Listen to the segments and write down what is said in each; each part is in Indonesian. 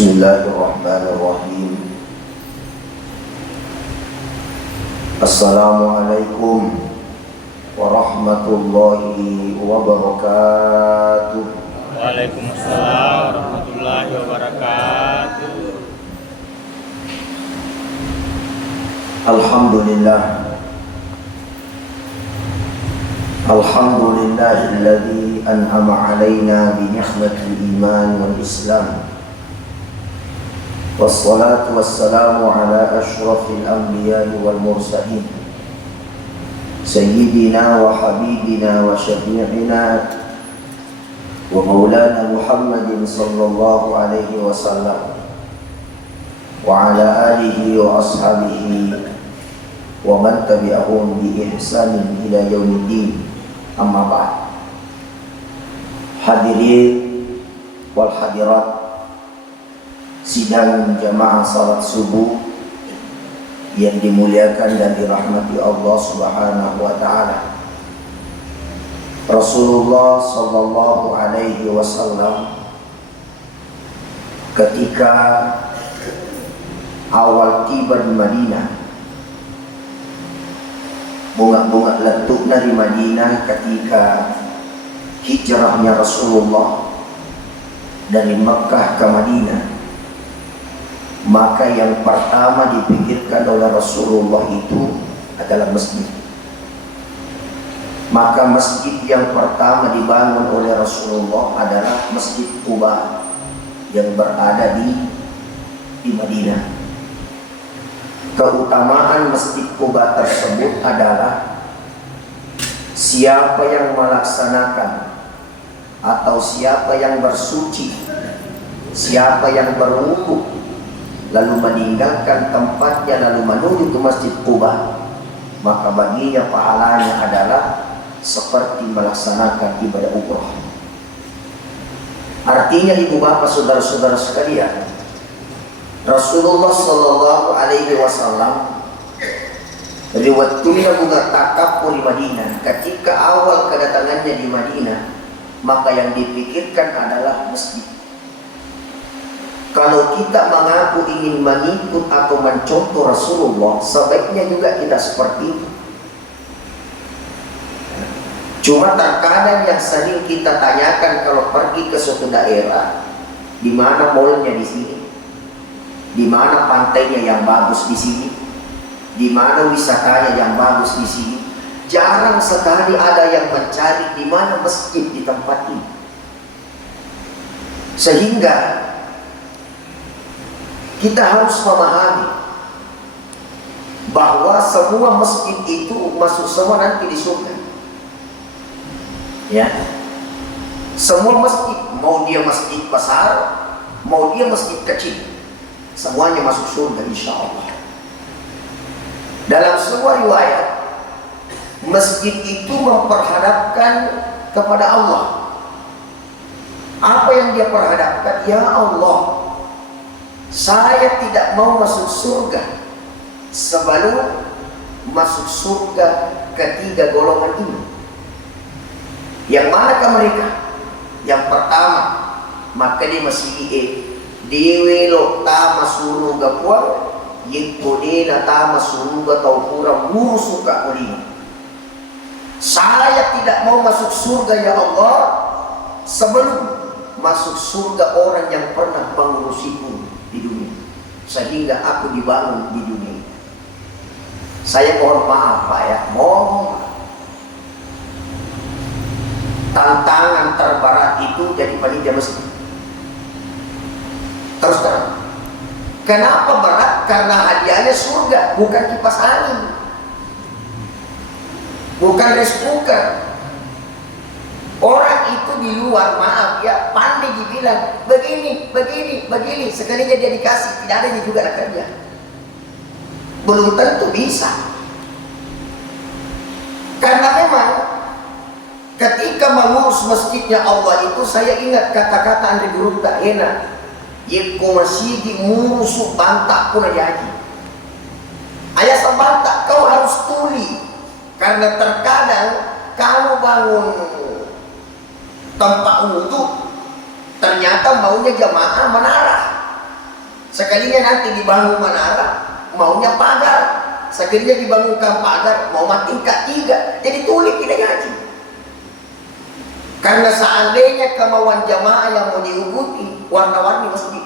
Bismillahirrahmanirrahim. Assalamualaikum warahmatullahi wabarakatuh. Waalaikumsalam warahmatullahi wabarakatuh. Alhamdulillah. Alhamdulillahilladzi an'ama 'alaina bi ni'matil iman wal islam. Wassalatu wassalamu ala asyrafil anbiya'i wal mursalin. Sayyidina wa habibina wa syafi'ina wa maulana Muhammadin sallallahu alaihi wasallam wa ala alihi wa ashabihi wa man tabi'ahum bi ihsanin ila yaumiddin. Amma ba'd. Hadirin wal hadirat sidang jamaah salat subuh yang dimuliakan dan dirahmati Allah Subhanahu wa taala. Rasulullah sallallahu alaihi wasallam ketika awal tiba di Madinah, bunga-bunga letuknya di Madinah ketika hijrahnya Rasulullah dari Makkah ke Madinah, maka yang pertama dipikirkan oleh Rasulullah itu adalah masjid. Maka masjid yang pertama dibangun oleh Rasulullah adalah Masjid Quba yang berada di Madinah. Keutamaan Masjid Quba tersebut adalah siapa yang melaksanakan atau siapa yang bersuci, siapa yang berwudu lalu meninggalkan tempatnya lalu menuju ke Masjid Quba, maka baginya pahalanya adalah seperti melaksanakan ibadah umrah. Artinya ibu bapak saudara-saudara sekalian, Rasulullah sallallahu alaihi wasallam riwayatnya bunga takabur di Madinah. Ketika awal kedatangannya di Madinah, maka yang dipikirkan adalah masjid. Kalau kita mengaku ingin mengikut atau mencontoh Rasulullah, sebaiknya juga kita seperti itu. Cuma terkadang yang sering kita tanyakan kalau pergi ke suatu daerah, di mana mallnya di sini, di mana pantainya yang bagus di sini, di mana wisatanya yang bagus di sini. Jarang sekali ada yang mencari di mana masjid di tempat ini. Sehingga kita harus memahami bahwa semua masjid itu masuk semua nanti di surga. Ya, semua masjid, mau dia masjid besar, mau dia masjid kecil, semuanya masuk surga insya Allah. Dalam sebuah riwayat, masjid itu memperhadapkan kepada Allah. Apa yang dia perhadapkan? Ya Allah, saya tidak mau masuk surga sebelum masuk surga ketiga golongan ini. Yang manakah mereka? Yang pertama, maka dia masih dewe lo tama suruga puang, yikudena tama suruga tau kurang musuka kulina. Saya tidak mau masuk surga ya Allah sebelum masuk surga orang yang pernah mengurusiku di dunia, sehingga aku dibangun di dunia. Saya mohon maaf Pak ya, mohon. Tantangan terberat itu jadi panitia masjid. Terus terang. Kenapa berat? Karena hadiahnya surga, bukan kipas angin, bukan rice cooker. Orang itu di luar, maaf ya, pandai dibilang begini, begini, begini. Sekalinya dia dikasih, tidak ada juga nak kerja. Belum tentu bisa. Karena memang ketika mengurus masjidnya Allah itu, saya ingat kata-kata Andri Guru tak enak. Yeko masjid musuh bantak pun aja haji. Ayah sebantak kau harus tuli. Karena terkadang kamu bangun tempat wudhu, ternyata maunya jamaah menara. Sekalinya nanti dibangun menara, maunya pagar. Sekalinya dibangunkan pagar, mau tingkat 3. Jadi tulik tidak ngaji. Karena seandainya kemauan jamaah yang mau diikuti, warna-warni masjid.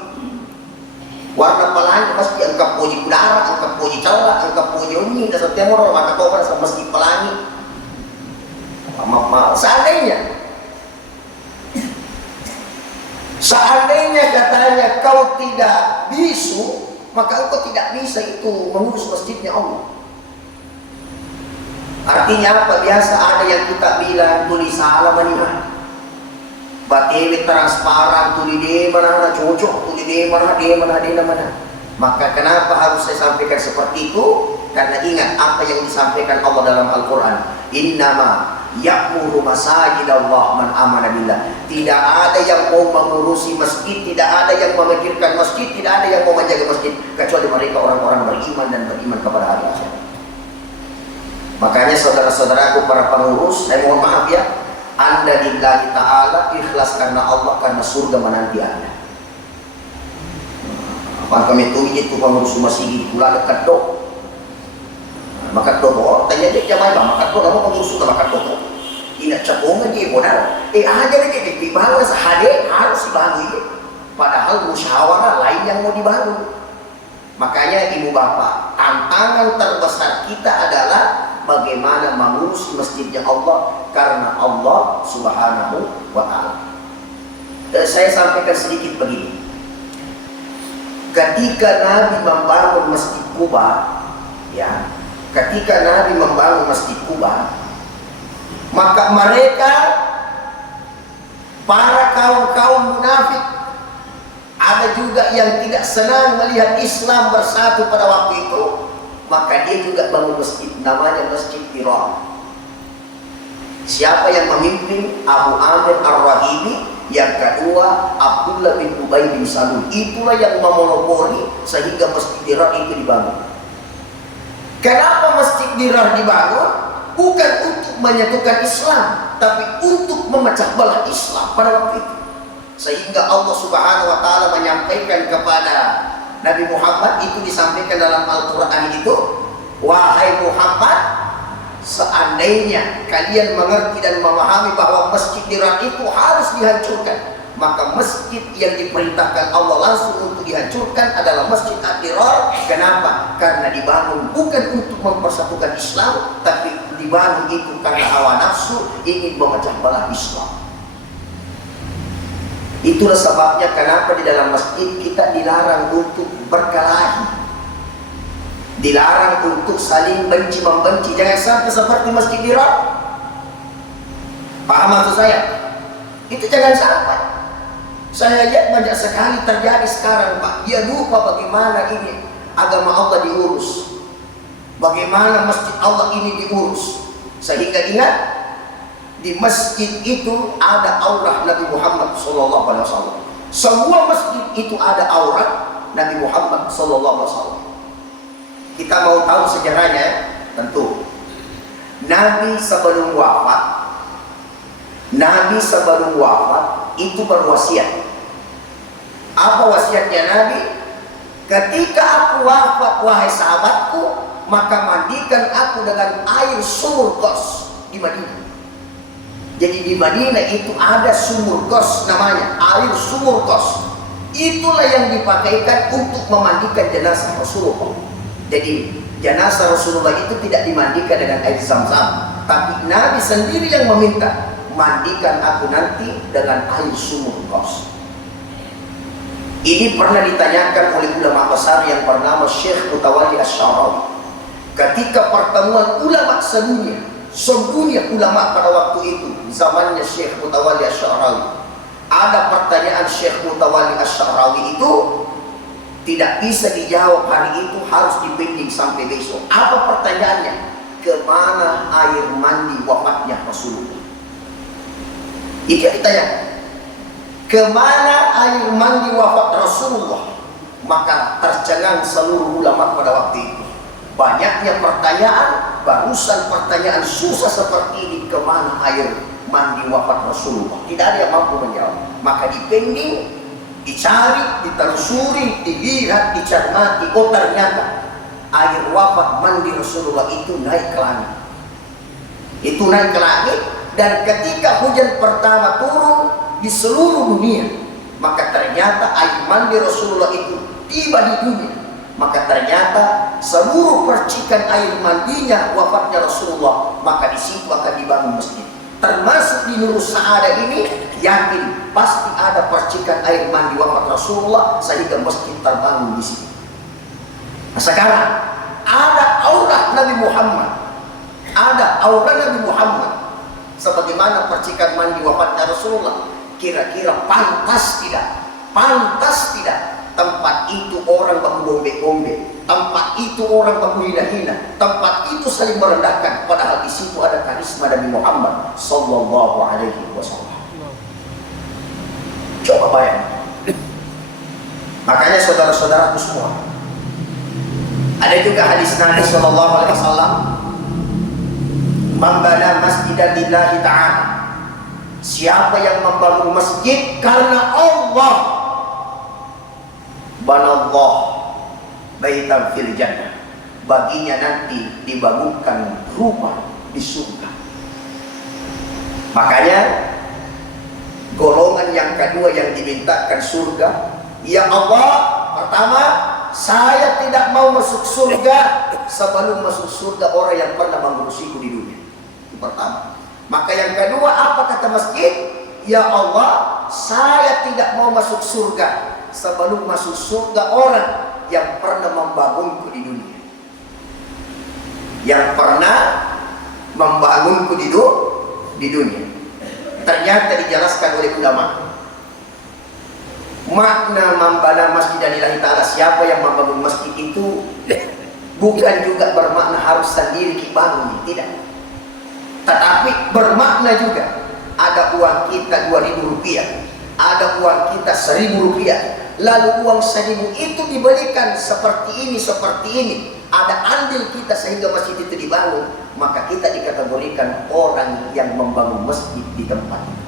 Warna pelangi masjid, angka puji udara, angka puji cawla, angka puji unyi, dan setiap orang maka kau pada masjid pelangi. Seandainya katanya kau tidak bisu, maka engkau tidak bisa itu mengurus masjidnya Allah. Artinya apa? Biasa ada yang kita bilang tulis salah manihan, batewi transparan, tulis di mana cocok, tulis di mana. Maka kenapa harus saya sampaikan seperti itu? Karena ingat apa yang disampaikan Allah dalam Al-Quran. Innama ya'muru masajid Allah man amana billah. Tidak ada yang mau mengurusi masjid, tidak ada yang memikirkan masjid, tidak ada yang mau menjaga masjid kecuali mereka orang-orang beriman dan beriman kepada hari akhirat. Makanya saudara-saudaraku para pengurus, saya mohon maaf ya, Anda lillahi ta'ala, ikhlas karena Allah, karena surga menanti Anda. Apa kami itu pengurus masjid pula dekat dok. Maka dok, tanya dia jamaah maka dok, kamu pengurus sudah maka dok. Ina cakungan dia benar. Aja dia dibangun sehade harus dibangun. Padahal musyawarah lain yang mau dibangun. Makanya ibu bapak, tantangan terbesar kita adalah bagaimana mengurus masjidnya Allah karena Allah Subhanahu wa Ta'ala. Saya sampaikan sedikit begini. Ketika Nabi membangun Masjid Quba, ya, ketika Nabi membangun Masjid Quba, maka mereka para kaum munafik, ada juga yang tidak senang melihat Islam bersatu pada waktu itu, maka dia juga bangun masjid, namanya Masjid Dirar. Siapa yang memimpin? Abu Amir Ar-Rahimi. Yang kedua Abdullah bin Ubay bin Salul. Itulah yang memonopoli sehingga Masjid Dirar itu dibangun. Kenapa Masjid Dirar dibangun? Bukan untuk menyatukan Islam, tapi untuk memecah belah Islam pada waktu itu. Sehingga Allah Subhanahu wa Ta'ala menyampaikan kepada Nabi Muhammad, itu disampaikan dalam Al-Quran itu, wahai Muhammad, seandainya kalian mengerti dan memahami bahwa Masjid Dirar itu harus dihancurkan, maka masjid yang diperintahkan Allah langsung untuk dihancurkan adalah Masjid Ad-Dirar. Kenapa? Karena dibangun bukan untuk mempersatukan Islam, tapi dibangun itu karena hawa nafsu, ingin memecah belah Islam. Itulah sebabnya kenapa di dalam masjid kita dilarang untuk berkelahi, dilarang untuk saling benci-membenci. Jangan sampai seperti Masjid Dirar. Paham maksud saya? Itu jangan sampai. Saya lihat banyak sekali terjadi sekarang, Pak. Dia lupa bagaimana ini agama Allah diurus, bagaimana masjid Allah ini diurus. Sehingga ingat, di masjid itu ada aurah Nabi Muhammad SAW. Semua masjid itu ada aurah Nabi Muhammad SAW. Kita mau tahu sejarahnya, tentu. Nabi sebelum wafat itu berwasiat. Apa wasiatnya Nabi? Ketika aku wafat, wahai sahabatku, maka mandikan aku dengan air sumur Gos di Madinah. Jadi di Madinah itu ada sumur Gos, namanya air sumur Gos. Itulah yang dipakaikan untuk memandikan jenazah Rasulullah. Jadi jenazah Rasulullah itu tidak dimandikan dengan air Zam-Zam, tapi Nabi sendiri yang meminta, mandikan aku nanti dengan air sumur Gos. Ini pernah ditanyakan oleh ulama besar yang bernama Syekh Mutawalli Asy-Sya'rawi. Ketika pertemuan ulama sedunia ulama pada waktu itu, zamannya Syekh Mutawalli Asy-Sya'rawi, ada pertanyaan Syekh Mutawalli Asy-Sya'rawi itu tidak bisa dijawab hari itu, harus dipending sampai besok. Apa pertanyaannya? Kemana air mandi wafatnya Rasulullah? Itu ditanya. Kemana air mandi wafat Rasulullah? Maka tercengang seluruh ulama pada waktu itu. Banyaknya pertanyaan, barusan pertanyaan susah seperti ini, kemana air mandi wafat Rasulullah? Tidak ada yang mampu menjawab. Maka dipending Dicari, ditelusuri, dilihat, dicermati. Oh ternyata air wafat mandi Rasulullah itu naik ke langit. Itu naik ke langit, dan ketika hujan pertama turun di seluruh dunia, maka ternyata air mandi Rasulullah itu tiba di dunia. Maka ternyata seluruh percikan air mandinya wafatnya Rasulullah, maka di situ akan dibangun masjid. Termasuk di Nur Sa'adah ini, yakin pasti ada percikan air mandi wafat Rasulullah sehingga masjid terbangun di situ. Nah, sekarang ada aura Nabi Muhammad, ada aura Nabi Muhammad sebagaimana percikan mandi wafatnya Rasulullah. Kira-kira pantas tidak? Pantas tidak tempat itu orang baku bombe-bombe, tempat itu orang baku hina-hina, tempat itu saling merendahkan, padahal di situ ada karisma Nabi Muhammad sallallahu alaihi wasallam. Coba bayangkan. Makanya saudara-saudaraku semua, ada juga hadis Nabi sallallahu alaihi wasallam, "Man bana masjidan lillahi ta'ala." Siapa yang membangun masjid karena Allah, banallah baitan fil jannah, baginya nanti dibangunkan rumah di surga. Makanya golongan yang kedua yang dimintakan surga, ya Allah, pertama, saya tidak mau masuk surga sebelum masuk surga orang yang pernah mengurusiku di dunia. Itu pertama. Maka yang kedua, apa kata masjid? Ya Allah, saya tidak mau masuk surga sebelum masuk surga orang yang pernah membangunku di dunia, yang pernah membangunku di dunia. Ternyata dijelaskan oleh ulama, makna membana masjid lillahi ta'ala, siapa yang membangun masjid itu bukan juga bermakna harus sendiri dibangun, tidak. Tetapi bermakna juga ada uang kita 2.000 rupiah, ada uang kita 1.000 rupiah, lalu uang 1.000 itu diberikan seperti ini, ada andil kita sehingga masjid itu dibangun, maka kita dikategorikan orang yang membangun masjid di tempat itu.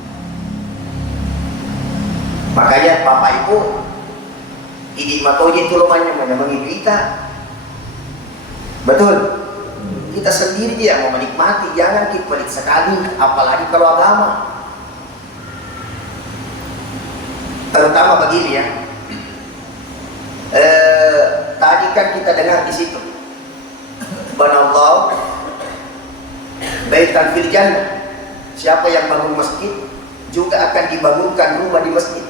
Makanya Bapak Ibu, ini matoje itu lomanya menyamangi kita, betul. Kita sendiri yang mau menikmati, jangan kita pelit sekali, apalagi kalau agama. Terutama begini ya, tadi kan kita dengar di situ, banallahu baitan fil jannah, siapa yang bangun masjid juga akan dibangunkan rumah di masjid.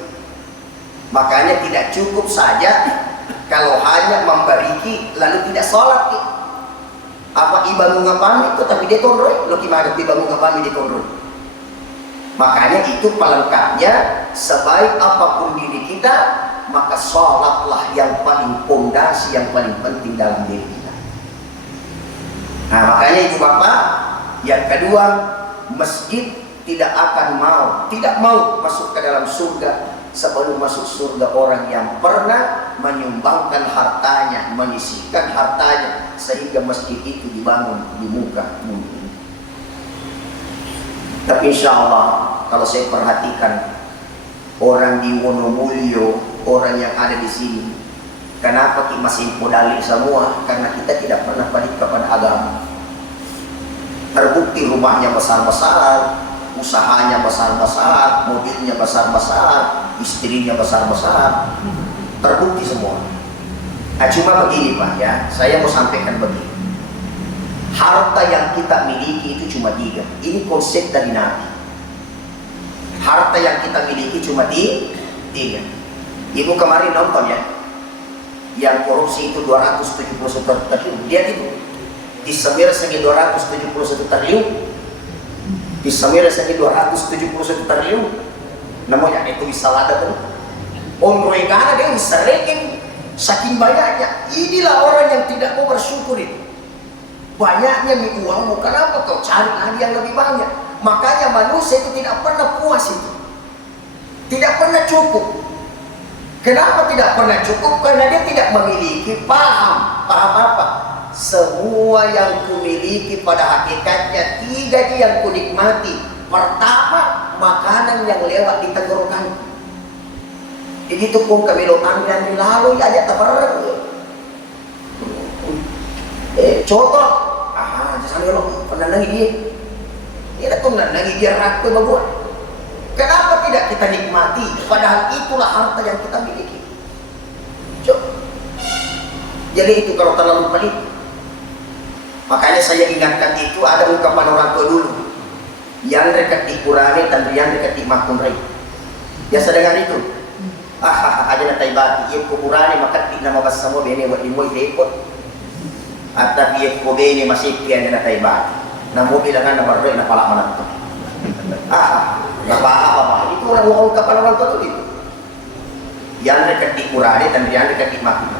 Makanya tidak cukup saja kalau hanya membariki lalu tidak sholat. Apa ibamu ngapami tetapi dia konroy, lo gimana ibamu ngapami dia konroy? Makanya itu pelengkapnya, sebaik apapun diri kita, maka sholatlah yang paling pondasi, yang paling penting dalam diri kita. Nah makanya itu Bapak, yang kedua, masjid tidak mau masuk ke dalam surga sebelum masuk surga orang yang pernah menyumbangkan hartanya, menyisihkan hartanya sehingga masjid itu dibangun di muka bumi. Tapi insya Allah kalau saya perhatikan orang di Wonomulyo, orang yang ada di sini, kenapa kita masih modali semua? Karena kita tidak pernah balik kepada agama. Terbukti rumahnya besar-besar, usahanya besar-besar, mobilnya besar-besar, istrinya besar-besar, terbukti semua. Nah, cuma begini Pak ya, saya mau sampaikan begini, harta yang kita miliki itu cuma 3. Ini konsep dari Nabi. Harta yang kita miliki cuma 3. Ibu kemarin nonton ya, yang korupsi itu 271 triliun, dia itu disemir segi 271 triliun, disemir segi 271 triliun, namanya itu bisa ada tuh. Onroegana dia bisa rekin saking banyaknya. Inilah orang yang tidak mau bersyukur itu. Banyaknya nih uangmu, kenapa kau cari lagi yang lebih banyak? Makanya manusia itu tidak pernah puas itu, tidak pernah cukup. Kenapa tidak pernah cukup? Karena dia tidak memiliki paham apa? Semua yang kumiliki pada hakikatnya 3 yang kunikmati. Pertama, makanan yang lewat di tenggorokan. Begitu pun kami lotan dan lalu ya ada tabarang. Contoh, jangan lo penandang dia. Ini tuh nandangi dia rakyat bagus. Kenapa tidak kita nikmati? Padahal itulah harta yang kita miliki. Coba. Jadi itu kalau terlalu pelit. Makanya saya ingatkan itu ada ungkapan orang tua dulu. Yang dekat dikurangi dan yang dekat dimakun rai. Biasa dengar itu. Aja na taibati. Yang kukurani maka di nama bahasa mo bene wat limoy repot. At yang ko bene masih kian na taibati. Namun bilangan nama rai na pala manat. Apa-apa. Itu orang ungkapan orang tua itu. Yang dekat dikurani dan yang dekat dimakun.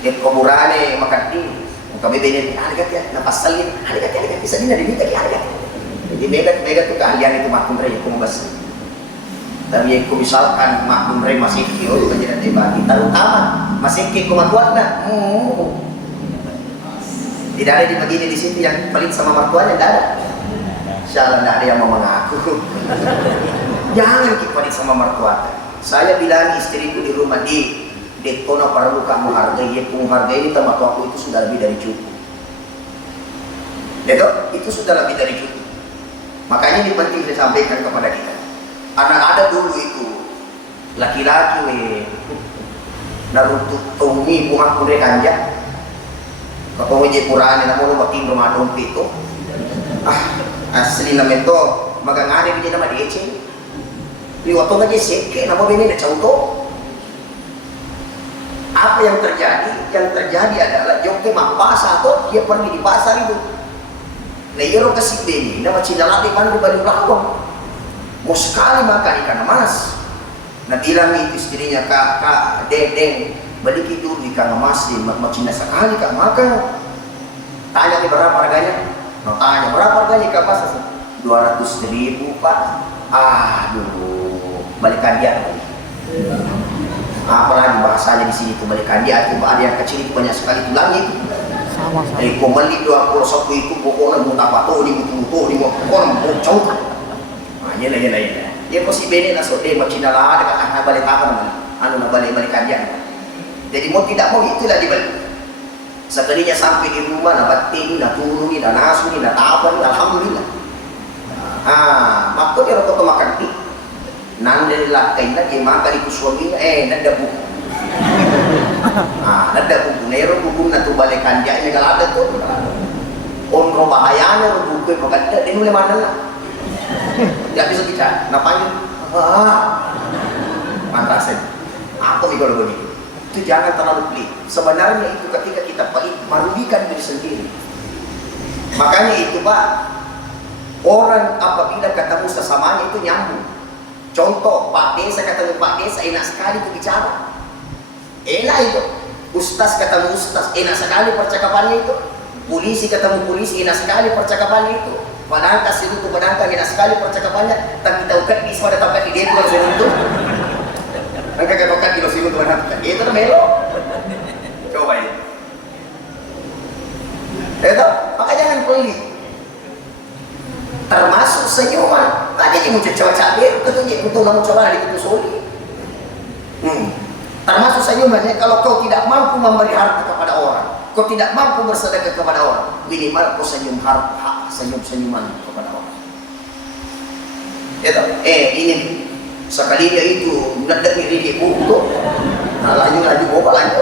Yang kukurani maka di kami bene harga ya napasalin harga bisa dina dibita di harga. Jadi mega tuh keahlian itu makun rai aku membahas. Tapi aku misalkan makun rai masih kio menjadi debati terutama masih kio kumatuan dah. Tidak ada di begini di situ yang pelit sama mertuanya tidak ada. Insyaallah tidak ada yang mau mengaku. Jangan kita pelit sama mertua. Saya bilang istriku di rumah di Dekona perlu kamu hargai, ya kamu hargai ini tempat aku itu sudah lebih dari cukup. Itu sudah lebih dari cukup. Makanya ini penting saya sampaikan kepada kita. Anak ada dulu itu laki-laki naruto tongi bunga kure kanja. Kapag may purani na mo bating rumadong pito. Asli naman to magangari hindi na madietsin. Liwato na jeseke na mo bini na chauto. Apa yang terjadi? Yang terjadi adalah joki mapasa atau dia pergi di pasar itu. Layero kasih beni, nama cinalati kan di balik lawang. Mau sekali makan ikan emas. Nah bilang itu istrinya kak dedeng balik itu ikan emas di macina sekali kak makan. Tanya berapa harganya? Nah tanya berapa harganya ikan emas? 200.000 pak. Aduh, balikan dia. Apalagi bahasanya di sini itu balikan dia itu ada yang kecil itu banyak sekali tulangnya itu. Komali 21 itu pokoknya muta pato di mutu di pokoknya bocor. Iya. Ya pasti bene na sote macina lah dekat anak balik apa na balikan dia. Jadi mau tidak mau itulah dibalik. Sekalinya sampai di rumah na batin na turuni na nasuni na tapan alhamdulillah. Maka dia rokok makan di nanda laki na dia makan itu suaminya nanda buku. Nanda buku nero buku na tu balikan dia ini kalau ada tu onro bahayanya buku maganda din mulai mana lah. Tidak bisa bicara, ngapain? Mantasin. Apa nih kalau begitu? Itu jangan terlalu pelit. Sebenarnya itu ketika kita pelit merugikan diri sendiri. Makanya itu pak, orang apabila ketemu sesamanya itu nyambung. Contoh Pak Desa ketemu Pak Desa enak sekali itu bicara. Enak itu. Ustaz ketemu Ustaz enak sekali percakapannya itu. Polisi ketemu polisi enak sekali percakapannya itu. Padahal kasih itu padahal enak sekali percakapannya. Tapi tahu kan di semua tempat di dia kalau saya untuk. Angkat ketokan di losi untuk padahal. Itu tuh melo. Coba ini. Itu maka jangan pelit. Termasuk senyuman. Jadi mau coba cabai, ketunjuk untuk namun coba di itu soli. Termasuk senyuman ya. Kalau kau tidak mampu memberi harta kepada orang, kau tidak mampu bersedekah kepada orang, minimal kau senyuman kepada orang. Ya ini sekalinya itu nada diri ibu tuh, lagi bawa lagi,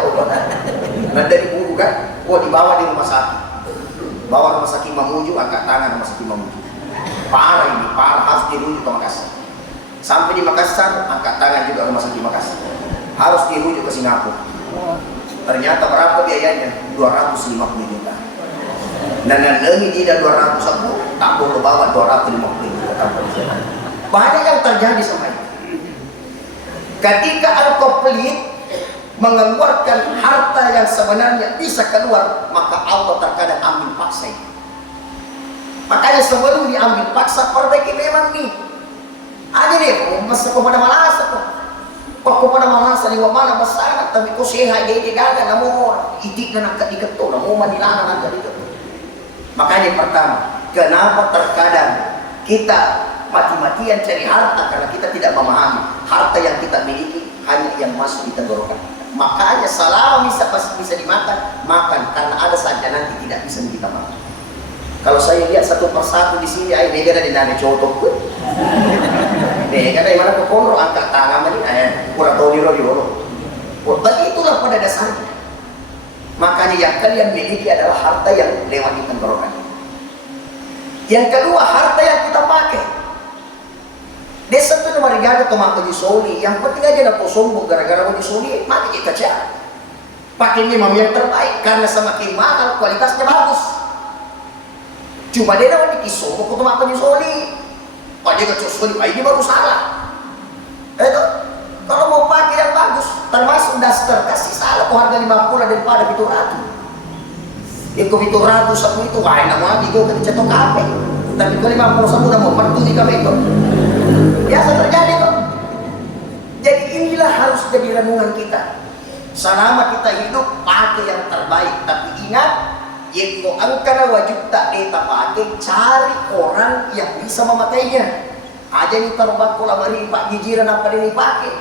nada ibu kan, dibawa di rumah sakit, bawa rumah sakit Mamuju, angkat tangan rumah sakit Mamuju. Parah ini, parah harus dirujuk ke Makassar. Sampai di Makassar, angkat tangan juga rumah sakit Makassar. Harus dirujuk ke Singapura. Ternyata berapa biayanya? 250 juta. Dan nanti tidak 200 tak boleh bawa 250 juta. Banyak yang terjadi sama itu. Ketika engkau pelit mengeluarkan harta yang sebenarnya bisa keluar, maka Allah terkadang ambil paksa itu. Makanya sebelum diambil paksa perbaiki memang nih. Aja deh, masa kepada malasa kok. Kok kepada malasa di mana besar, tapi kok sehat dia tidak namun idik dan angkat diketuk, namun manilangan angkat diketuk. Makanya pertama, kenapa terkadang kita mati-matian cari harta karena kita tidak memahami harta yang kita miliki hanya yang masuk di tenggorokan kita. Makanya selama bisa dimakan, makan, karena ada saja nanti tidak bisa kita makan. Kalau saya lihat satu persatu di sini, ay nega dari nane cotok pun, nega dari mana ke konro angkat tangan ini, kurang tahu di rolo. Begitulah pada dasarnya. Makanya yang kalian miliki adalah harta yang lewat di tenggorokan. Yang kedua, harta yang kita pakai. Desa itu nomor tiga atau maka disoli. Yang penting aja nak sombong gara-gara mau disoli, maka kita cari. Pakai memang yang terbaik karena semakin mahal kualitasnya bagus. Cuma dia nak dikisombong atau maka disoli. Pada kecosoli, ini baru salah. Itu kalau mau pakai yang bagus, termasuk daster kasih salah. Kau harga 50 daripada 700. Itu 700 satu itu, wah enak lagi kau kena cetok kape. Tapi kalau 50 satu udah mau pertuni kape itu. Biasa terjadi kok. Jadi inilah harus jadi renungan kita. Selama kita hidup pakai yang terbaik. Tapi ingat, yaitu angkana wajib tak kita pakai, cari orang yang bisa memakainya. Aja nih taruh bakul sama ini pak gijiran apa ini pakai.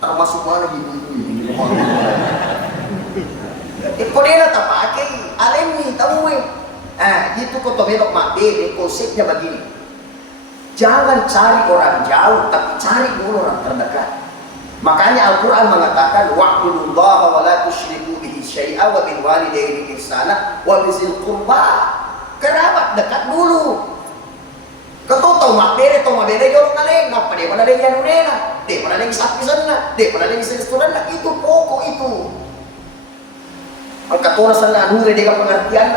Termasuk mana ibu-ibu ini. Kau dia tak pakai, alami tahu gitu kau belok mak bebe. Konsepnya begini, jangan cari orang jauh, tapi cari dulu orang terdekat. Makanya Al-Quran mengatakan wa'budullaha wa la tusyriku bihi syai'a wa bil walidaini ihsana wa bizil qurba. Kerabat dekat dulu. Kau tahu mak bebe jolong kaleng, apa dia mana dia nurena, dia mana dia sapi sana, dia mana dia sesuatu itu pokok itu. Angkat orang sana nure dia pengertian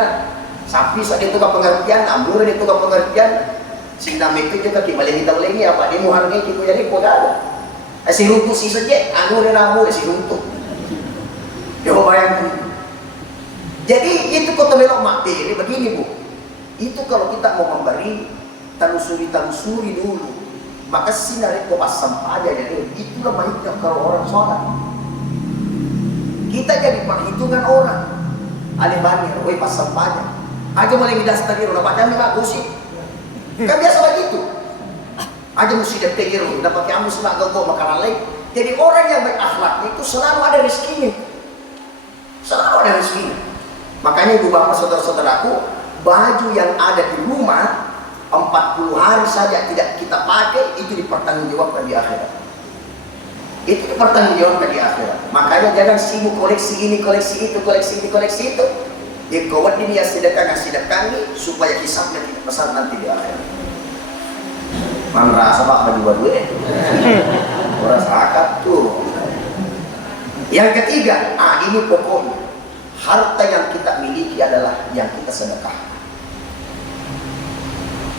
sapi saat itu pengertian, nure dia tu pengertian. Sehingga mereka juga kembali kita lagi apa dia mau hargai kita jadi poda. Si runtuh si saja, nure namu si runtuh. Dia bayangkan. Jadi itu kota belok mak bebe begini bu. Itu kalau kita mau memberi telusuri dulu, maka sinar itu pas sampah aja. Jadi itulah baiknya kalau orang sholat. Kita jadi perhitungan orang. Ale banir, woi pas sampahnya. Aja mulai midas tadi, udah baca memang gosip. Kan biasa begitu. Aja mesti dipikir, udah pakai amus mak gago makanan lain. Jadi orang yang berakhlak itu selalu ada rezekinya. Selalu ada rezekinya. Makanya ibu bapak saudara-saudaraku, baju yang ada di rumah 40 hari saja tidak kita pakai, itu dipertanggungjawabkan di akhirat. Itu dipertanggungjawabkan di akhirat. Makanya jangan sibuk koleksi ini, koleksi itu, koleksi ini, koleksi itu. Ya kawan ini ya sedekah ini supaya hisabnya tidak besar nanti di akhirat. Man rasa pak baju baru rasa akad tuh. Yang ketiga, ini pokoknya harta yang kita miliki adalah yang kita sedekah.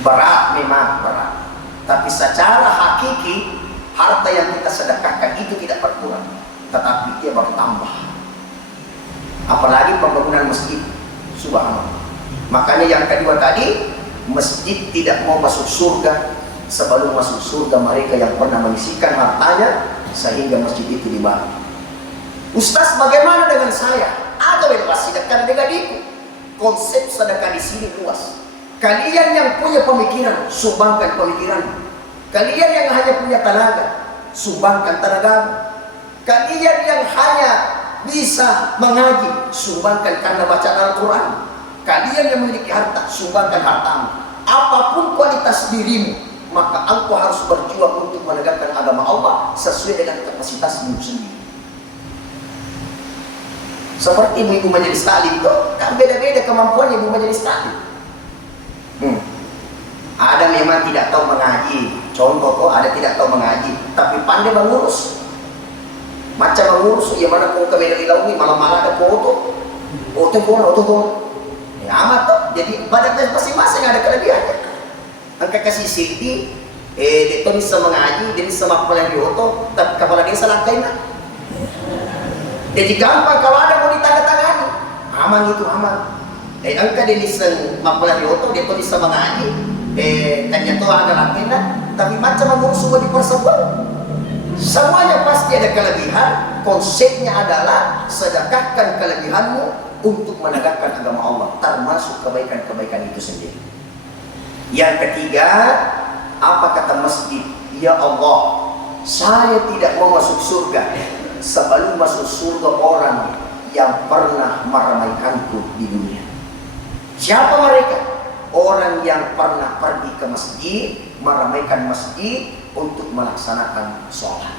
Berat memang berat, tapi secara hakiki harta yang kita sedekahkan itu tidak berkurang, tetapi dia bertambah. Apalagi pembangunan masjid, subhanallah. Makanya yang kedua tadi, masjid tidak mau masuk surga sebelum masuk surga mereka yang pernah menyisihkan hartanya sehingga masjid itu dibangun. Ustaz, bagaimana dengan saya? Ada bebas sedekah dengan itu. Konsep sedekah di sini luas. Kalian yang punya pemikiran, sumbangkan pemikiran. Kalian yang hanya punya tenaga, sumbangkan tenaga. Kalian yang hanya bisa mengaji, sumbangkan karena bacaan Al-Quran. Kalian yang memiliki harta, sumbangkan hartamu. Apapun kualitas dirimu, maka engkau harus berjuang untuk menegakkan agama Allah sesuai dengan kapasitasmu sendiri. Seperti ibu majelis taklim itu, kan beda-beda kemampuan ibu majelis taklim. Ada memang tidak tahu mengaji, contoh kok ada tidak tahu mengaji, tapi pandai mengurus. Macam mengurus, ya mana kau ke Medan ini malam-malam ada foto, ya amat tuh. Jadi pada masing-masing ada kelebihannya. Angka kasih CD, dia bisa mengaji, dia bisa mapel di foto, tapi kepala dia salah kena. Jadi gampang kalau ada mau ditandatangani, aman itu aman. Angka dia bisa mapel di foto, dia bisa mengaji. Tanya tuh ada lakinya, tapi macam mengurus semua di persebut. Semuanya pasti ada kelebihan. Konsepnya adalah sedekahkan kelebihanmu untuk menegakkan agama Allah, termasuk kebaikan-kebaikan itu sendiri. Yang ketiga, apa kata masjid? Ya Allah, saya tidak mau masuk surga sebelum masuk surga orang yang pernah meramaikanku di dunia. Siapa mereka? Orang yang pernah pergi ke masjid, meramaikan masjid untuk melaksanakan sholat.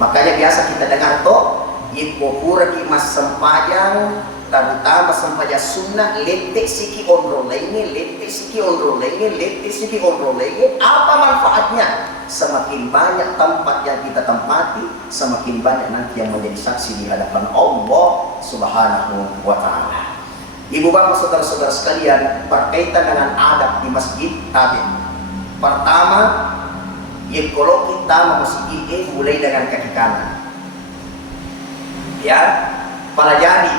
Makanya biasa kita dengar toh, ikopura ki mas sempayang, terutama sempayang sunnah, letek siki onrolenge, letek siki onrolenge, letek siki onrolenge. Apa manfaatnya? Semakin banyak tempat yang kita tempati, semakin banyak nanti yang menjadi saksi di hadapan Allah Subhanahu wa Ta'ala. Ibu bapak saudara-saudara sekalian, berkaitan dengan adab di masjid tadi. Pertama, ya kalau kita mau masjid mulai dengan kaki kanan. Ya, pelajari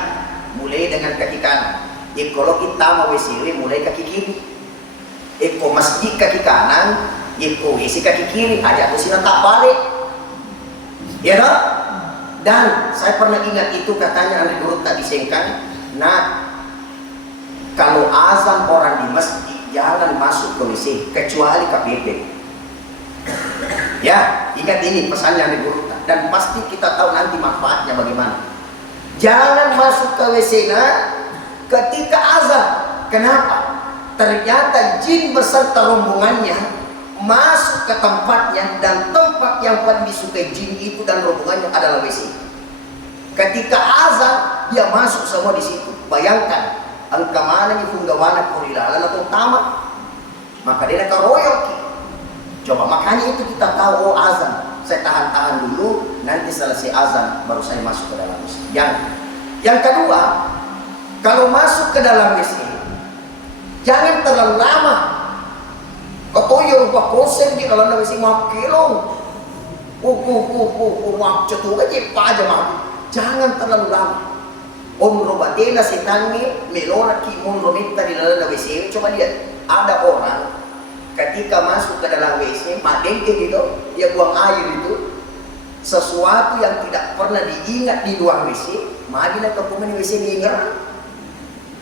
mulai dengan kaki kanan. Ya kalau kita mau WC mulai kaki kiri. Eko masjid kaki kanan, eko WC kaki kiri. Aja aku sih tak balik. Ya toh? Dan saya pernah ingat itu katanya anak guru tak disengkan. Nah, kalau azan orang di masjid jangan masuk ke WC kecuali KPP. Ya, ingat ini pesannya di guru. Dan pasti kita tahu nanti manfaatnya bagaimana. Jangan masuk ke WC ketika azan. Kenapa? Ternyata jin beserta rombongannya masuk ke tempatnya, dan tempat yang paling disukai jin itu dan rombongannya adalah WC. Ketika azan dia masuk semua di situ. Bayangkan angka mana ni funggawana kurilalan atau tamat, maka dia akan royok. Coba makanya itu kita tahu, oh azan saya tahan-tahan dulu, nanti selesai azan baru saya masuk ke dalam masjid. Yang kedua, kalau masuk ke dalam WC jangan terlalu lama. Kau yang rupa kosen di dalam WC mau kilong, waktu tu aja aja mah. Jangan terlalu lama. Om robatena setannya melora ki om romita di dalam WC. Coba lihat, ada orang ketika masuk ke dalam WC, madengke gitu, dia buang air itu, sesuatu yang tidak pernah diingat di luar WC, madina ke pemain WC diingat.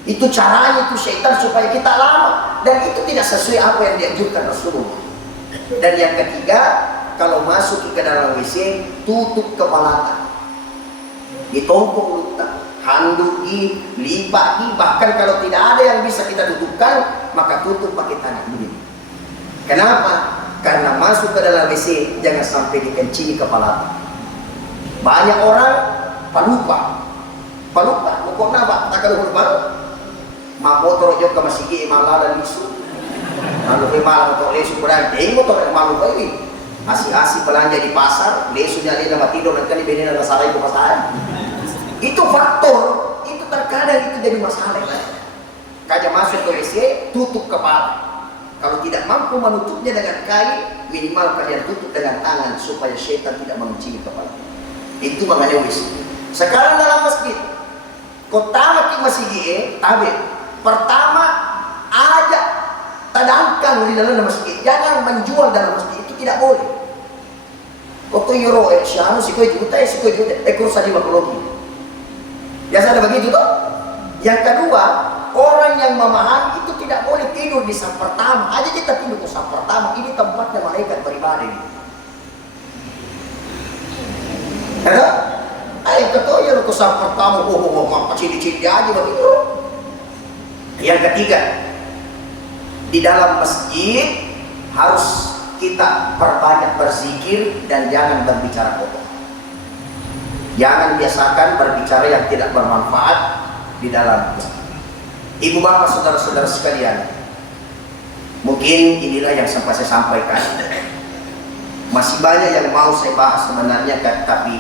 Itu caranya itu syaitan supaya kita lama, dan itu tidak sesuai apa yang dianjurkan Rasulullah. Dan yang ketiga, kalau masuk ke dalam WC, tutup kepala, ditumpuk lutang, handuki, lipaki, bahkan kalau tidak ada yang bisa kita tutupkan, maka tutup pakai tangan begini. Kenapa? Karena masuk ke dalam WC jangan sampai dikencingi kepala. Banyak orang palupa, pokok napa? Tak kalau lupa, mamotor jauh ke masjid malah dan isu, lalu malah motor lesu kurang, motor malu ini, asik belanja di pasar, lesu jadi nama tidur nanti dibeli nama sarai ke pasar. Itu faktor, itu terkadang itu jadi masalah. Kaja masuk ke WC, tutup kepala. Kalau tidak mampu menutupnya dengan kain, minimal kalian tutup dengan tangan supaya syaitan tidak mengunci kepala. Itu makanya WC. Sekarang dalam masjid, kota makin masjid, tabe. Pertama, ajak tadangkan di dalam masjid. Jangan menjual dalam masjid, itu tidak boleh. Kota euro, syanu sikoi juta, kursa di makologi. Biasa ada begitu toh. Yang kedua, orang yang memahami itu tidak boleh tidur di saf pertama. Aja kita tidur di saf pertama. Ini tempatnya malaikat beribadah. Ada? Ayo kata ya ke saf pertama. Maka ciri-ciri aja begitu. Yang ketiga, di dalam masjid harus kita perbanyak berzikir dan jangan berbicara kotor. Jangan biasakan berbicara yang tidak bermanfaat di dalam masjid. Ibu bapak saudara-saudara sekalian, mungkin inilah yang sempat saya sampaikan. Masih banyak yang mau saya bahas sebenarnya, tapi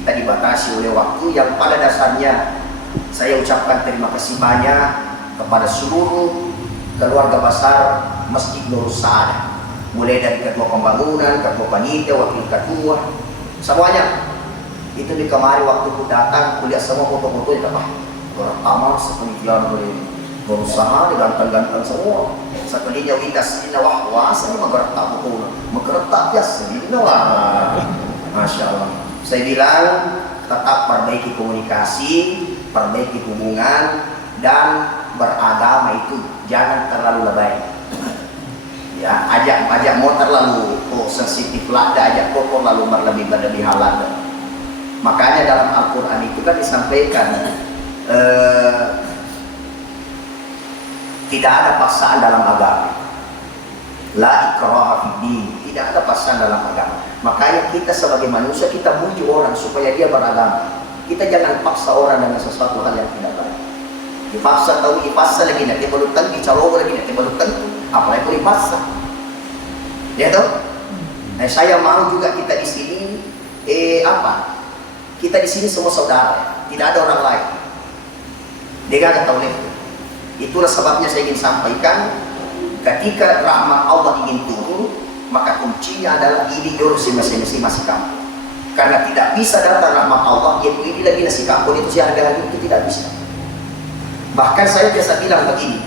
kita dibatasi oleh waktu. Yang pada dasarnya saya ucapkan terima kasih banyak kepada seluruh keluarga besar Masjid Nur Saadah, mulai dari ketua pembangunan, ketua panitia, wakil ketua, semuanya. Itu di kemarin waktu ku datang, kulihat semua foto-fotonya, orang tamat sepenitian boleh berusaha digantang-gantang semua. Sekalinya witas ini wah ini menggeretak foto, menggeretak biasa ini wah, masya Allah. Saya bilang tetap perbaiki komunikasi, perbaiki hubungan, dan beragama itu jangan terlalu lebay. Ya, ajak motor lalu sensitif lada, ajak kotor lalu berlebih halal. Makanya dalam Al-Quran itu kan disampaikan tidak ada paksaan dalam agama. La ikraha fid-din, tidak ada paksaan dalam agama. Makanya kita sebagai manusia kita bujuk orang supaya dia beragama. Kita jangan paksa orang dengan sesuatu hal yang tidak baik. Dipaksa lagi nanti balutan, dicalogo lagi nanti balutan, apa yang boleh dipaksa? Ya toh? Nah, saya mau juga kita di sini kita di sini semua saudara, tidak ada orang lain. Dia gak tahu itu. Itulah sebabnya saya ingin sampaikan, ketika rahmat Allah ingin turun, maka kuncinya adalah ini urusin masing-masing kampung. Karena tidak bisa datang rahmat Allah, yaitu ini lagi nasi kampung itu si harga itu tidak bisa. Bahkan saya biasa bilang begini,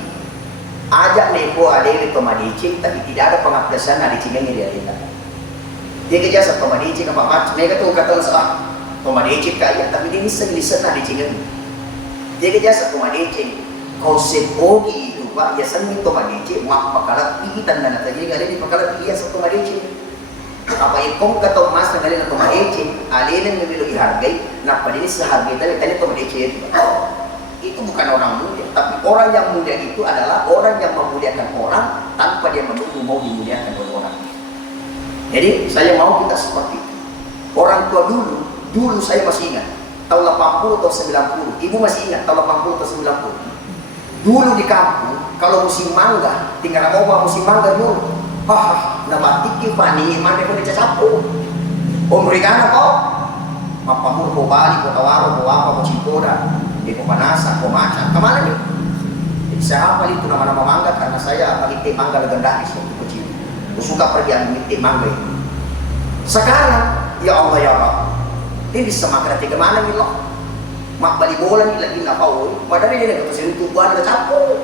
ajak nepo adele tomadicing, tapi tidak ada pengabdasan adicingnya dia tidak. Dia kejasa tomadicing apa macam, mereka tuh kata salah tomadicing kaya, tapi dia bisa lisan adicingnya. Dia kejasa tomadicing, konsep ogi itu pak, ya seni tomadicing, mak pakalat pihitan dan tadi nggak ada di pakalat pihitan sa tomadicing. Apa ikong kata mas na galing na tomadicing, alilin na bilo ihargay, napadili sa hargay tali tomadicing itu. Itu bukan orang mulia, tapi orang yang mulia itu adalah orang yang memuliakan orang tanpa dia menunggu mau dimuliakan oleh orang. Jadi saya mau kita seperti itu. Orang tua dulu saya masih ingat tahun 80 atau 90, ibu masih ingat tahun 80 atau 90. Dulu di kampung kalau musim mangga, tinggal mau musim mangga dulu, namatiki paningi mana pun dicacapu. Mereka kok, mapamur ko bali ko tawaro ko apa ko cikoda. Ko panasa, ko maca, kemana nih? Jadi saya hafal itu nama-nama mangga karena saya pengitik mangga legendaris waktu kecil. Aku suka pergi mengitik mangga itu. Sekarang, ya Allah ya Allah, ini bisa makan kemana nih loh? Mak bali bola nih lagi napau, padahal ini ada kesentuhan ada capu.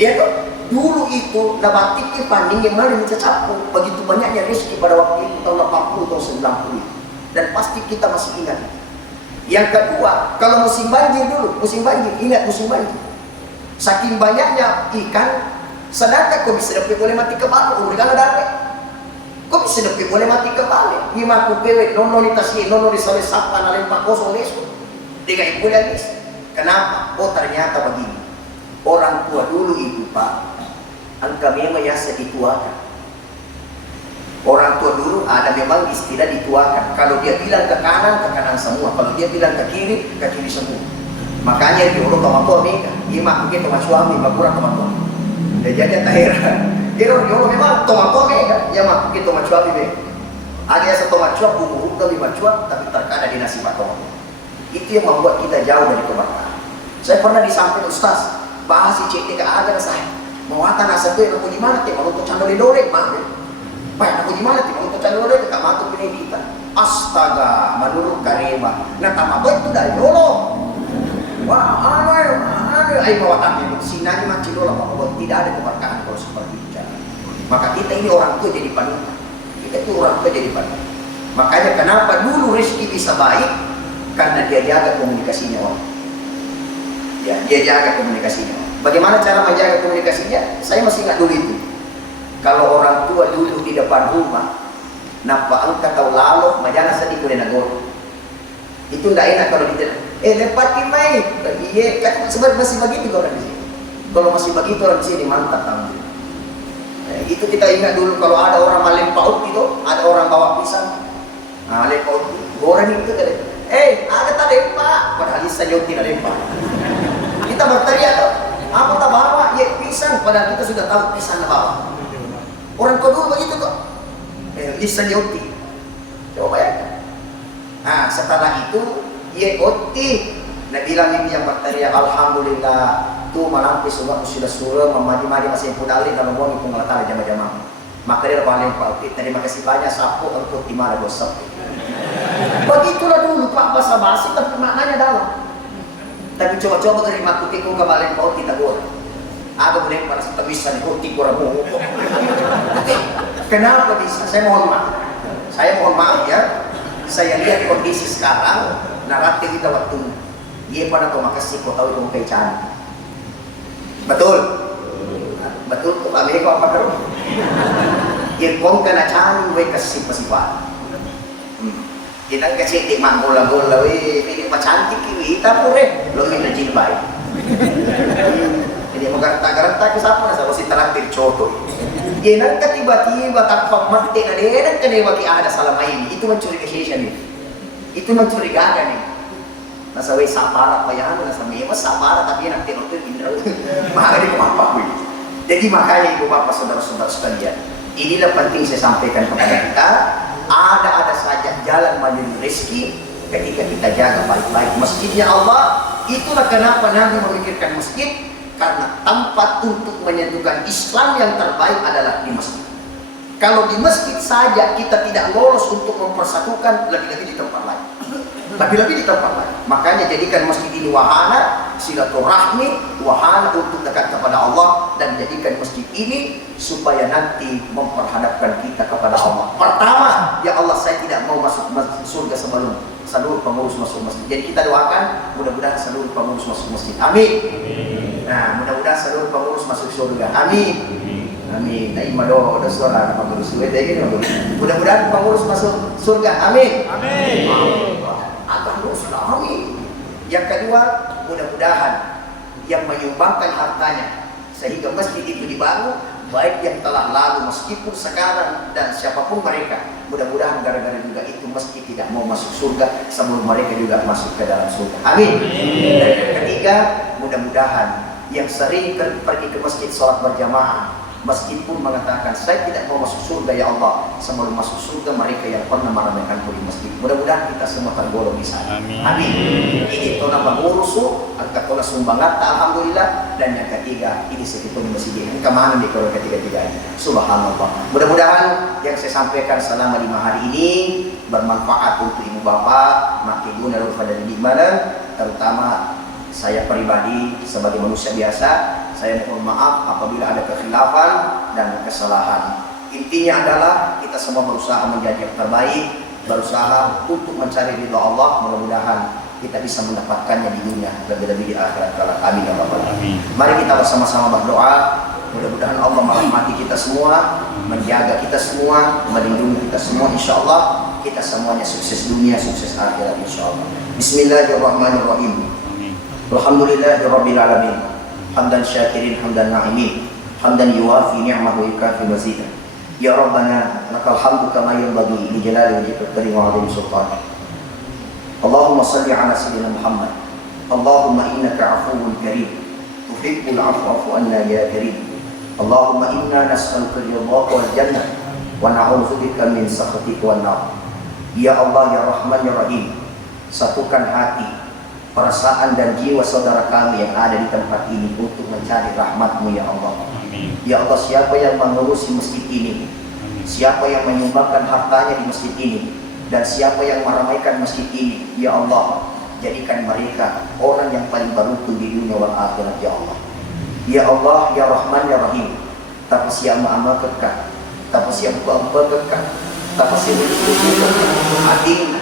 Iya tuh, dulu itu nabatik panding yang mana bisa capu. Begitu banyaknya rezeki pada waktu itu tahun 80 tahun 90 dan pasti kita masih ingat. Yang kedua, kalau musim banjir dulu, ingat musim banjir. Saking banyaknya ikan, sedangkan kau bisa dapat boleh mati kebalik, udah dapat. Kau bisa dapat boleh mati kebalik. Lima kupewe, nono ditasi, nono disale sapa, nalem pakoso lesu. Dengan ibu lagi. Kenapa? Oh ternyata begini. Orang tua dulu itu pak, angka memang ya dituakan. Orang tua dulu ada memang istilah dituakan. Kalau dia bilang ke kanan semua. Kalau dia bilang ke kiri semua. Makanya dia orang tua tua mereka. Dia mak begitu mak suami, mak kurang tua tua. Dia jadi tak heran. Dia orang memang tua tua mereka. Dia mak begitu mak suami mereka. Ada yang satu mak suami, umur lebih mak suami, tapi terkadang di nasi mak tua. Itu yang membuat kita jauh dari keberkahan. Saya pernah disampaikan Ustaz, bahas si CT ke agar saya. Mau hata nasa itu yang di mana? Mau untuk candol dorek mana? Pak, aku di mana? Untuk candol dorek tak masuk pendidikan. Astaga, menurut karema. Nah, tama itu dari dulu. Wah, ayo mawatan ini. Sinari macam dulu bahwa tidak ada keberkahan kalau seperti itu. Maka kita ini orang tua jadi panutan. Kita itu orang tua jadi panutan. Makanya kenapa dulu rezeki bisa baik? Karena dia jaga komunikasinya orang. Ya, dia jaga komunikasinya. Bagaimana cara menjaga komunikasinya? Saya masih ingat dulu itu. Kalau orang tua duduk di depan rumah, nampak angkat tahu lalu, majana sedih boleh nagor. Itu tidak enak kalau kita, lepatin main. Iya, kan sebenarnya masih begitu orang di sini. Kalau masih begitu orang di sini mantap tamu. Itu kita ingat dulu kalau ada orang malem paut itu, ada orang bawa pisang. Nah, lepaut goreng itu kan. Ada tak lempak? Padahal isa jauh tidak lempak. Kita berteriak tuh, apa tak bawa? Ya pisang. Padahal kita sudah tahu pisang bawa. Orang tua dulu begitu tuh. Isa jauh. Coba ya. Nah, setelah itu, ye oti. Nah, bilang ini yang berteriak, alhamdulillah. Tuh malampis sudah surah, memadi-madi masih pudali kalau mau itu ngelatari jamaah-jamaah. Maka dia paling Pak. Terima kasih banyak sapu untuk timara gosok. Begitulah dulu Pak basa-basi tapi maknanya dalam. Tapi coba-coba dari makuti kung kemarin Pak kita goreng. Ada boleh pada kita bisa nih kuti goreng. Kenapa bisa? Saya mohon maaf ya. Saya lihat kondisi sekarang, naratif kita waktu dia pada tuh makasih kau tahu itu pecahan. Betul tuh Amerika apa terus? Irkong ka na cani we kasih pasipat. Kita kasih di manggola-gola we, pilih cantik kita pure, lo minta jilbab. Jadi magarta-garta ke siapa nasa si traktir coto. Yan ka tiba-tiba takpak mati na din ka dewa ki ada selama ini. Itu mencurigakan nih. Itu mencurigakan nih. Nasa we sapara pa yan, nasa mema sapara tapi yang tinutut indra. Mahal di kumapa. Jadi makanya ibu bapak saudara-saudara sekalian, inilah penting saya sampaikan kepada kita. Ada saja jalan menuju rezeki ketika kita jaga baik-baik masjidnya Allah. Itulah kenapa Nabi memikirkan masjid, karena tempat untuk menyentuhkan Islam yang terbaik adalah di masjid. Kalau di masjid saja kita tidak lolos untuk mempersatukan, lebih-lebih di tempat lain. Lebih-lebih di tempat lain. Makanya jadikan masjid ini wahana silaturahmi, wahana untuk dekat kepada Allah, dan jadikan masjid ini supaya nanti memperhadapkan kita kepada Allah. Pertama, ya Allah, saya tidak mau masuk surga sebelum seluruh pengurus masuk masjid. Jadi kita doakan mudah-mudahan seluruh pengurus masuk masjid. Amin. Nah, mudah-mudahan seluruh pengurus masuk surga. Amin. Amin. Nah, imado ada suara pengurus surga ini. Mudah-mudahan pengurus masuk surga. Amin. Amin. Akan dosa. Amin. Yang kedua, mudah-mudahan yang menyumbangkan hartanya sehingga masjid itu dibangun, baik yang telah lalu meskipun sekarang dan siapapun mereka, mudah-mudahan gara-gara juga itu masjid tidak mau masuk surga sebelum mereka juga masuk ke dalam surga. Amin. Dan yang ketiga, mudah-mudahan yang sering pergi ke masjid sholat berjamaah, meskipun mengatakan saya tidak mau masuk surga ya Allah, sebelum masuk surga mereka yang pernah meramaikan di masjid, mudah-mudahan kita semua tergolong di sana. Amin. Amin. Ini tona pengurusu, angkat tona sumbangat, alhamdulillah. Dan yang ketiga, ini segitu di masjid ini. Kemana nih kalau ketiga-tiga ini? Subhanallah. Mudah-mudahan yang saya sampaikan selama 5 hari ini bermanfaat untuk ibu bapak, makidun dan pada di mana, terutama saya pribadi sebagai manusia biasa, saya mohon maaf apabila ada kekhilafan dan kesalahan. Intinya adalah kita semua berusaha menjadi yang terbaik, berusaha untuk mencari ridha Allah. Mudah-mudahan kita bisa mendapatkannya di dunia, lebih-lebih di akhirat kelak. Amin ya rabbal alamin. Mari kita bersama-sama berdoa. Mudah-mudahan Allah merahmati kita semua, menjaga kita semua, melindungi kita semua. Insya Allah kita semuanya sukses dunia, sukses akhirat. Insya Allah. Bismillahirrahmanirrahim. Alhamdulillahirabbil alamin. Hamdan syakirin, hamdan na'imin, hamdan yuwafi ni'mahu yukafi mazidah. Ya Rabbana, lakal hamdu kama yanbaghi li jalali wajhikal karim wa 'azimi sultanik. Allahumma salli ala sayyidina Muhammad. Allahumma innaka 'afuwwun karim, tuhibbul 'afwa fa'fu anna ya karim. Allahumma inna nas'aluka ridhaka wal jannah wa na'udzubika min sakhatika wan nar. Ya Allah, ya Rahman, ya Rahim, satukan hati, perasaan dan jiwa saudara kami yang ada di tempat ini untuk mencari rahmat-Mu ya Allah. Amin. Ya Allah, siapa yang mengurusi masjid ini, siapa yang menyumbangkan hartanya di masjid ini, dan siapa yang meramaikan masjid ini, ya Allah, jadikan mereka orang yang paling beruntung di dunia wal akhirat ya Allah. Ya Allah, ya Rahman, ya Rahim, tapos yang ma'ama kekal, tapos yang kuampa kekal, tapos yang ading,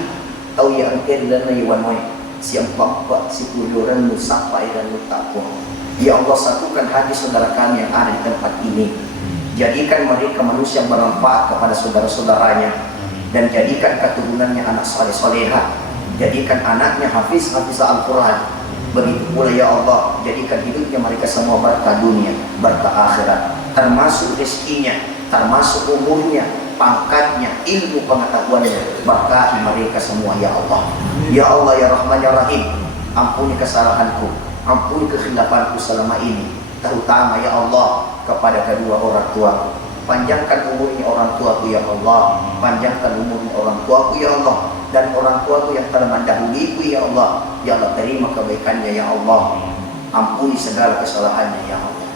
tau yang kailan na iwan siang bapak si kuduran musafai dan mutakwa. Ya Allah, satukan hati saudara kami yang ada di tempat ini. Jadikan mereka manusia yang bermanfaat kepada saudara-saudaranya, dan jadikan keturunannya anak saleh-salehah. Jadikan anaknya hafiz Al-Quran. Begitu pula ya Allah, jadikan hidupnya mereka semua berkah dunia, berkah akhirat, termasuk rezekinya, termasuk umurnya, pangkatnya, ilmu pengetahuannya. Berkahi mereka semua ya Allah. Ya Allah, ya Rahman, ya Rahim, ampuni kesalahanku, ampuni kekhilafanku selama ini, terutama ya Allah kepada kedua orang tuaku. Panjangkan umurnya orang tuaku ya Allah, panjangkan umurnya orang tuaku ya Allah, dan orang tuaku yang telah mendahuliku ya Allah. Ya Allah, terima kebaikannya ya Allah, ampuni segala kesalahannya ya Allah.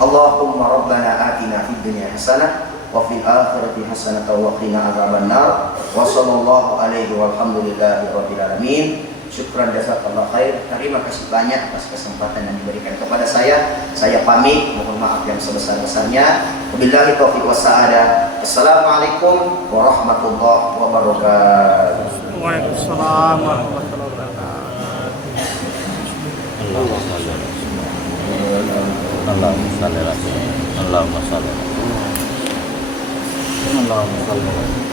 Allahumma rabbana atina fid dunya hasanah wa fil akhirati hasanah wa qina adzabannar. Wa sallallahu alaihi walhamdulillahi rabbil alamin. Syukran jazakallahu khair. Terima kasih banyak atas kesempatan yang diberikan kepada saya. Saya pamit, mohon maaf yang sebesar-besarnya. Wabillahi taufiq wassaada. Assalamualaikum warahmatullahi wabarakatuh. Waalaikumsalam warahmatullahi wabarakatuh. Allahumma shalli ala Allahumma shalli ala Allahumma salli.